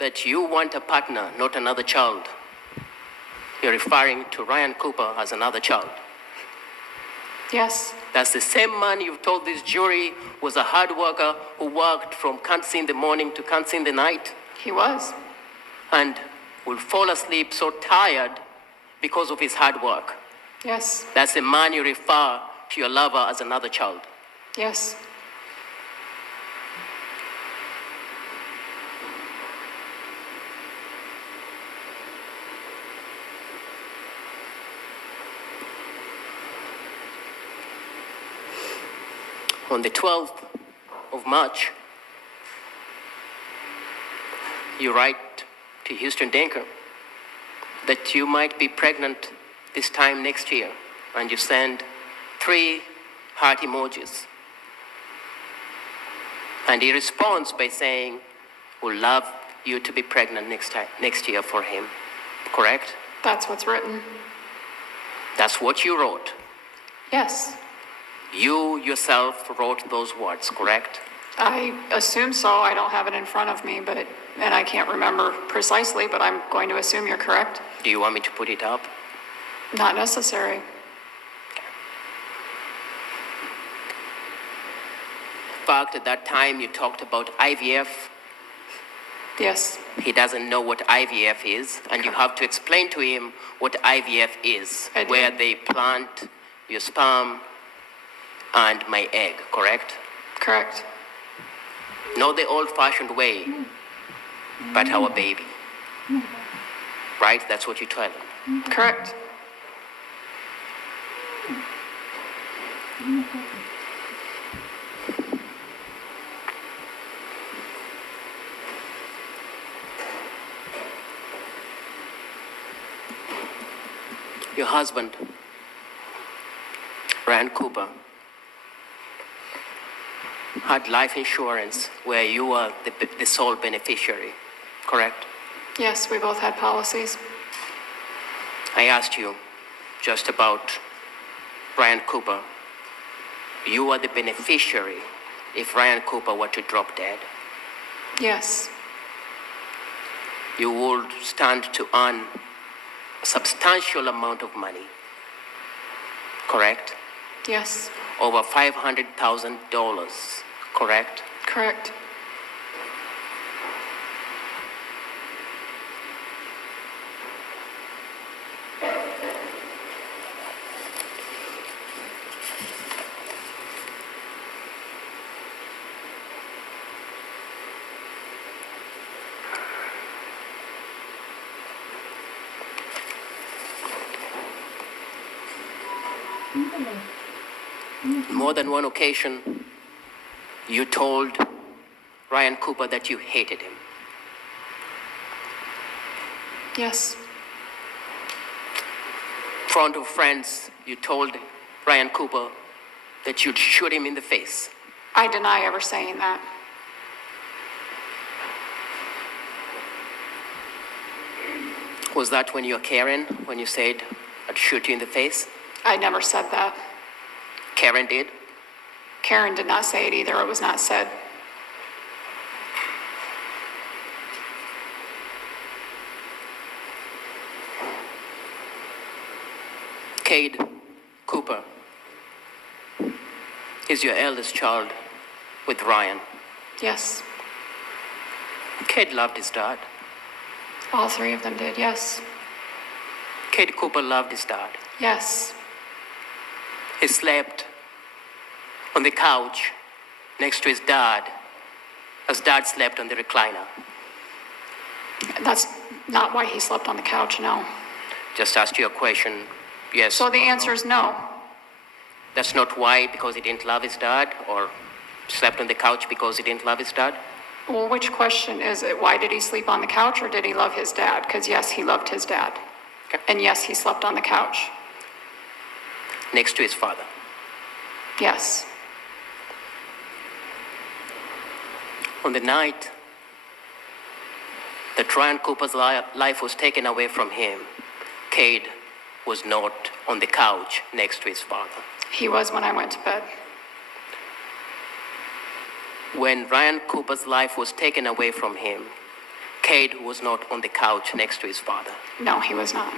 that you want a partner, not another child. You're referring to Ryan Cooper as another child. Yes. That's the same man you've told this jury was a hard worker who worked from can't see in the morning to can't see in the night He was. and will fall asleep so tired because of his hard work. Yes. That's the man you refer to your lover as another child. Yes. On the 12th of March, you write to Houston Denker that you might be pregnant this time next year, and you send 3 heart emojis. And he responds by saying, "Would love you to be pregnant next year for him." Correct? That's what's written. That's what you wrote. Yes, You yourself wrote those words, correct? I assume so. I don't have it in front of me, and I can't remember precisely, but I'm going to assume you're correct. Do you want me to put it up? Not necessary. In fact, at that time you talked about IVF. Yes, He doesn't know what IVF is, and you have to explain to him what IVF is, I did. where they plant your sperm and my egg, correct? correct. Not the old-fashioned way, but our baby. Right? That's what you tell him. Correct. Your husband, Ryan Cooper, had life insurance where you were the sole beneficiary, correct? Yes, we both had policies. I asked you just about Ryan Cooper. You are the beneficiary if Ryan Cooper were to drop dead. Yes, You would stand to earn a substantial amount of money, correct? yes, Over $500,000, correct? correct. More than one occasion, you told Ryan Cooper that you hated him. Yes, In front of friends, you told Ryan Cooper that you'd shoot him in the face. I deny ever saying that. Was that when you were Karen, when you said, "I'd shoot you in the face"? I never said that. Karen did? Karen did not say it either. It was not said. Cade Cooper is your eldest child with Ryan. Yes, Cade loved his dad. all 3 of them did. Yes, Cade Cooper loved his dad. yes, He slept on the couch next to his dad as dad slept on the recliner. that's not why he slept on the couch, no. Just asked you a question. Yes. So the answer is no. That's not why, because he didn't love his dad, or slept on the couch because he didn't love his dad? Well, which question is it? Why did he sleep on the couch, or did he love his dad? Because yes, he loved his dad. Okay. And yes, he slept on the couch. Next to his father. Yes, On the night that Ryan Cooper's life was taken away from him, Cade was not on the couch next to his father. he was when I went to bed. When Ryan Cooper's life was taken away from him, Cade was not on the couch next to his father. No, he was not.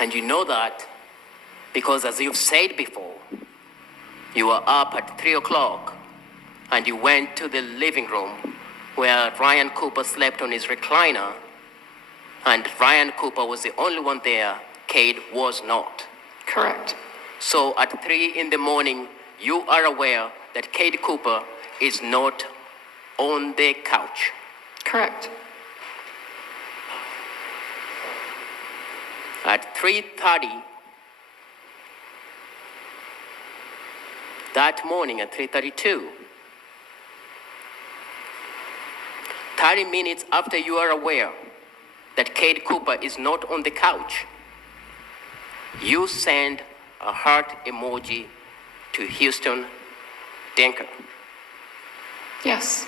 And you know that because, as you've said before, you were up at 3 o'clock and you went to the living room where Ryan Cooper slept on his recliner, and Ryan Cooper was the only one there. Cade was not. Correct. So at 3 in the morning, you are aware that Cade Cooper is not on the couch. Correct. At 3:30, that morning at 3:32. 30 minutes after you are aware that Kate Cooper is not on the couch, you send a heart emoji to Houston Denker. Yes.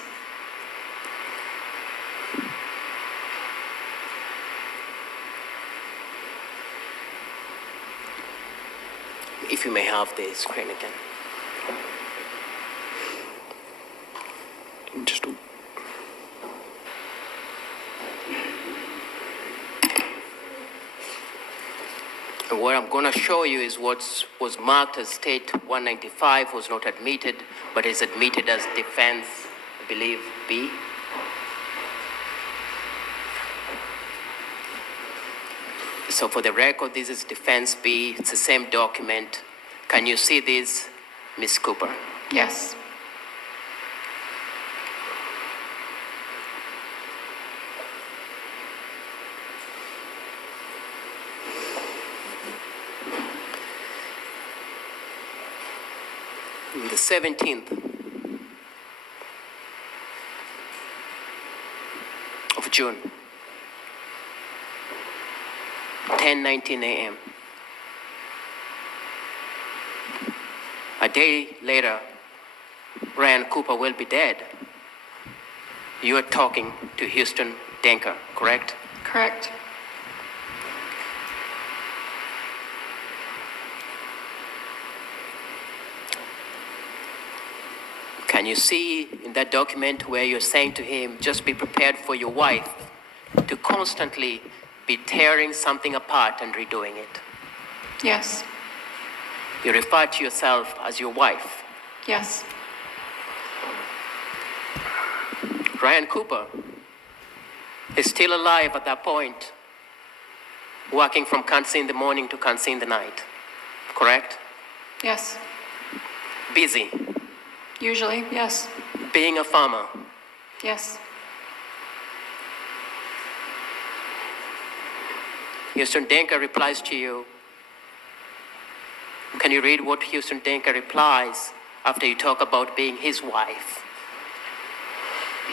If you may have the screen again. Just And what I'm going to show you is what was marked as State 195, was not admitted, but is admitted as defense, I believe, B. So for the record, this is defense B. It's the same document. Can you see this, Ms. Cooper? Yes. The 17th of June, 10:19 a.m. A day later, Ryan Cooper will be dead. You are talking to Houston Denker, correct? Correct. Can you see in that document where you're saying to him, just be prepared for your wife to constantly be tearing something apart and redoing it? Yes. You refer to yourself as your wife. Yes. Ryan Cooper is still alive at that point, working from Kansas in the morning to Kansas in the night, correct? Yes. Busy, Usually, yes. being a farmer. Yes. Houston Denker replies to you. Can you read what Houston Denker replies after you talk about being his wife?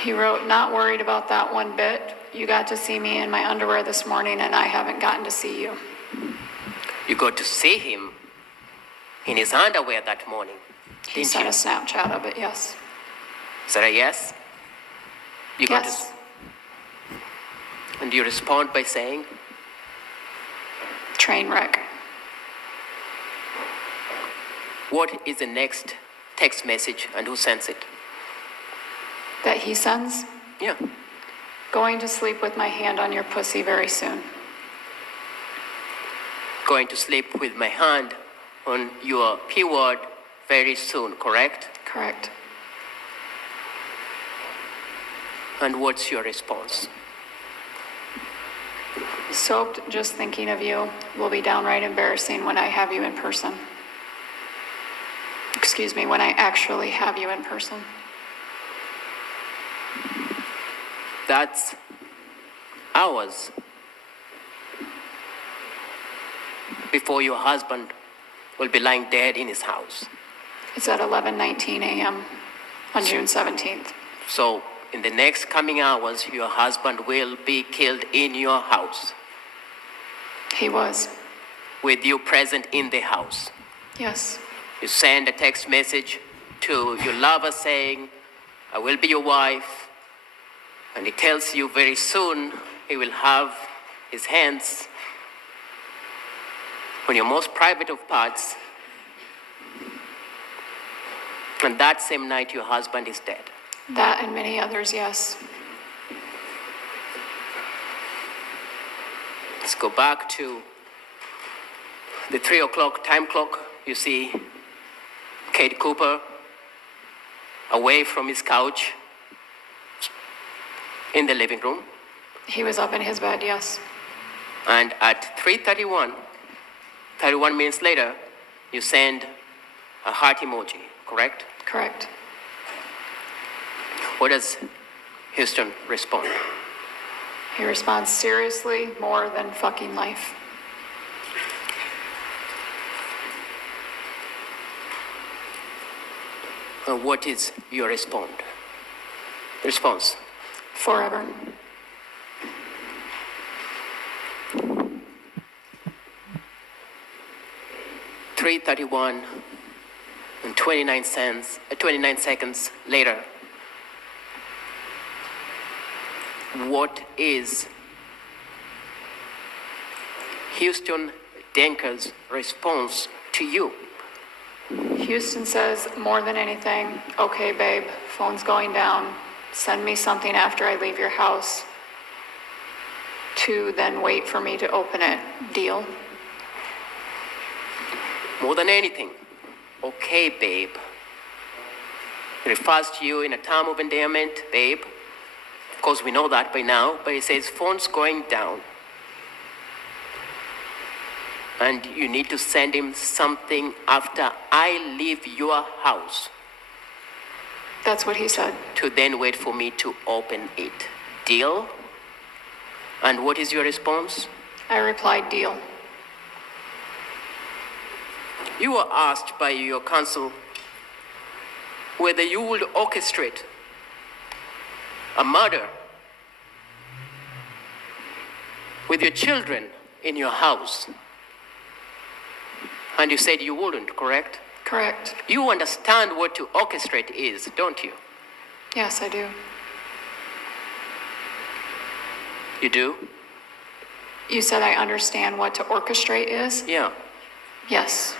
He wrote, not worried about that one bit. You got to see me in my underwear this morning, and I haven't gotten to see you. You got to see him in his underwear that morning, He didn't sent you? a Snapchat of it, yes. Is that a yes? You got Yes. to, and you respond by saying, Train wreck. what is the next text message and who sends it? That he sends? Yeah. Going to sleep with my hand on your pussy very soon. Going to sleep with my hand on your P-word very soon, correct? Correct. And what's your response? Soaked just thinking of you will be downright embarrassing when I have you in person. Excuse me, when I actually have you in person. That's hours before your husband will be lying dead in his house. It's at 11:19 a.m. on June 17th. So in the next coming hours, your husband will be killed in your house, He was. with you present in the house. Yes. You send a text message to your lover saying, I will be your wife. And he tells you very soon he will have his hands on your most private of parts. And that same night, your husband is dead. That and many others, yes. Let's go back to the 3 o'clock time clock. You see Kate Cooper away from his couch in the living room. He was up in his bed, yes. And at 3:31, 31 minutes later, you send a heart emoji, correct? Correct. What does Houston respond? He responds, seriously, more than fucking life. And what is your response? Forever. $3:31 and 29 seconds later. What is Houston Denker's response to you? Houston says, more than anything, okay, babe, phone's going down. Send me something after I leave your house. 2, then wait for me to open it. Deal? More than anything, okay, babe. He refers to you in a term of endearment, babe. Of course, we know that by now, but he says, phone's going down. And you need to send him something after I leave your house, That's what he said. to then wait for me to open it. Deal? And what is your response? I replied, deal. You were asked by your counsel whether you would orchestrate a murder with your children in your house. And you said you wouldn't, correct? Correct. You understand what to orchestrate is, don't you? Yes, I do. You do? You said I understand what to orchestrate is? Yeah. Yes.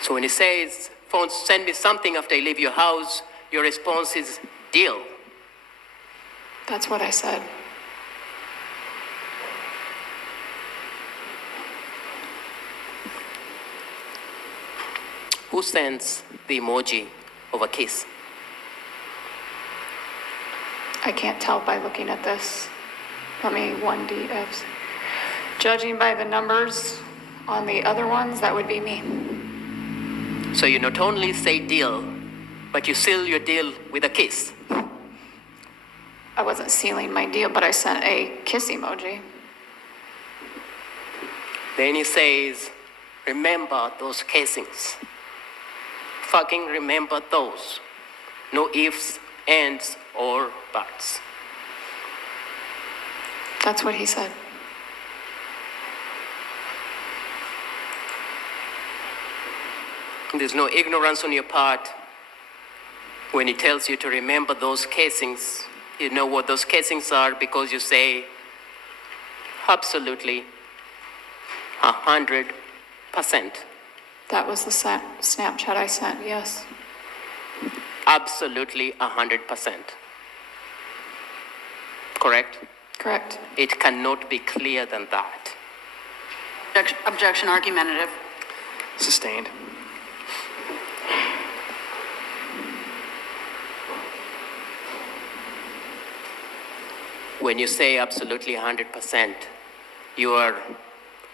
So when he says, phone, send me something after I leave your house, your response is, deal. That's what I said. Who sends the emoji of a kiss? I can't tell by looking at this. Let me 1DFs. Judging by the numbers on the other ones, that would be me. So you not only say deal, but you seal your deal with a kiss. I wasn't sealing my deal, but I sent a kiss emoji. Then he says, remember those casings. Fucking remember those. No ifs, ands, or buts. That's what he said. There's no ignorance on your part when he tells you to remember those casings. You know what those casings are because you say absolutely 100%. That was the Snapchat I sent, yes. Absolutely 100%. Correct? Correct. It cannot be clearer than that. Objection argumentative. Sustained. When you say absolutely 100%, you are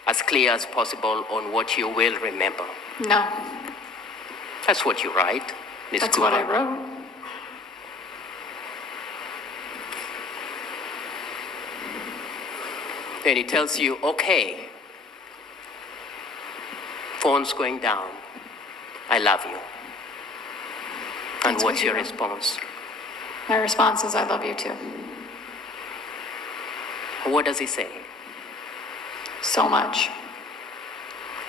as clear as possible on what you will remember. No, That's what you write, Ms. that's Cooper. what I wrote. Then he tells you, okay, phone's going down. I love you. And That's what's what your you wrote. response? My response is, I love you too. What does he say? So much.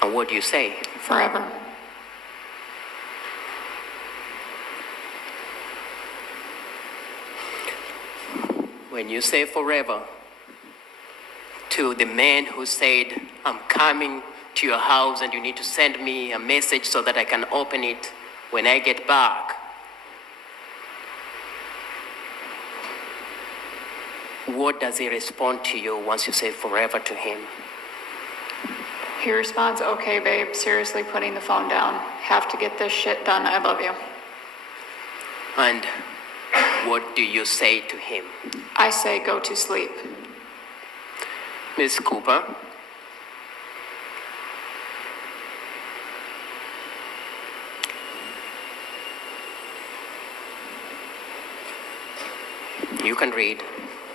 And what do you say? Forever. When you say forever to the man who said, I'm coming to your house and you need to send me a message so that I can open it when I get back, what does he respond to you once you say forever to him? He responds, okay, babe, seriously putting the phone down. Have to get this shit done. I love you. And what do you say to him? I say, go to sleep. Ms. Cooper, you can read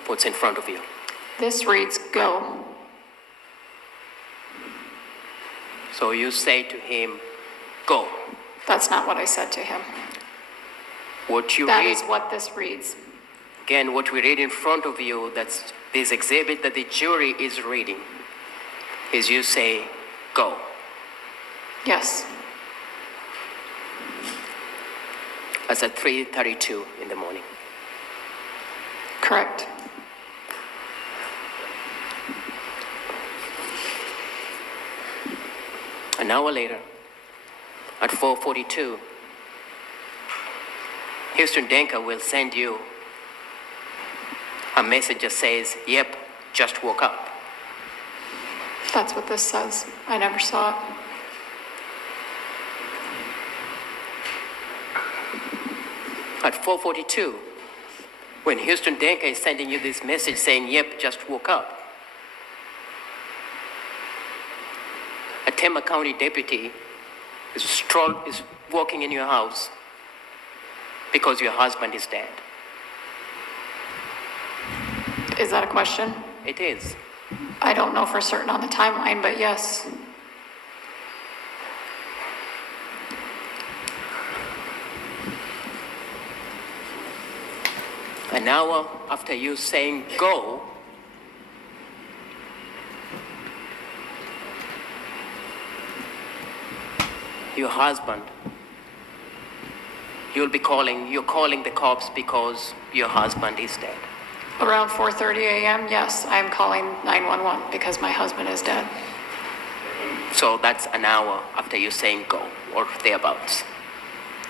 what's in front of you. This reads, go. So you say to him, go. That's not what I said to him. What you That read, is what this reads. again, what we read in front of you, that's this exhibit that the jury is reading, is you say, go. Yes, That's at 3:32 in the morning. correct. An hour later, at 4:42, Houston Denker will send you a message that says, yep, just woke up. That's what this says. I never saw it. At 4:42, when Houston Denker is sending you this message saying, yep, just woke up, a Tama County deputy is walking in your house because your husband is dead. Is that a question? It is. I don't know for certain on the timeline, but yes. An hour after you saying go, your husband, you're calling the cops because your husband is dead. Around 4:30 a.m., yes, I'm calling 911 because my husband is dead. So that's an hour after you saying go, or thereabouts.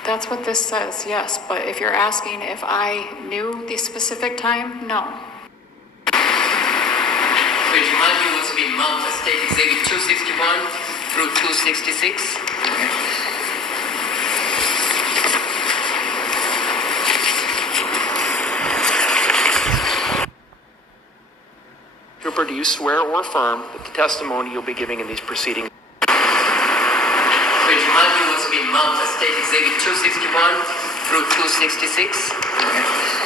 That's what this says, yes, but if you're asking if I knew the specific time, no. Which mind you was being marked as State Exhibit 261 through 266. Cooper, do you swear or affirm that the testimony you'll be giving in these proceedings Which mind you was being marked as State Exhibit 261 through 266.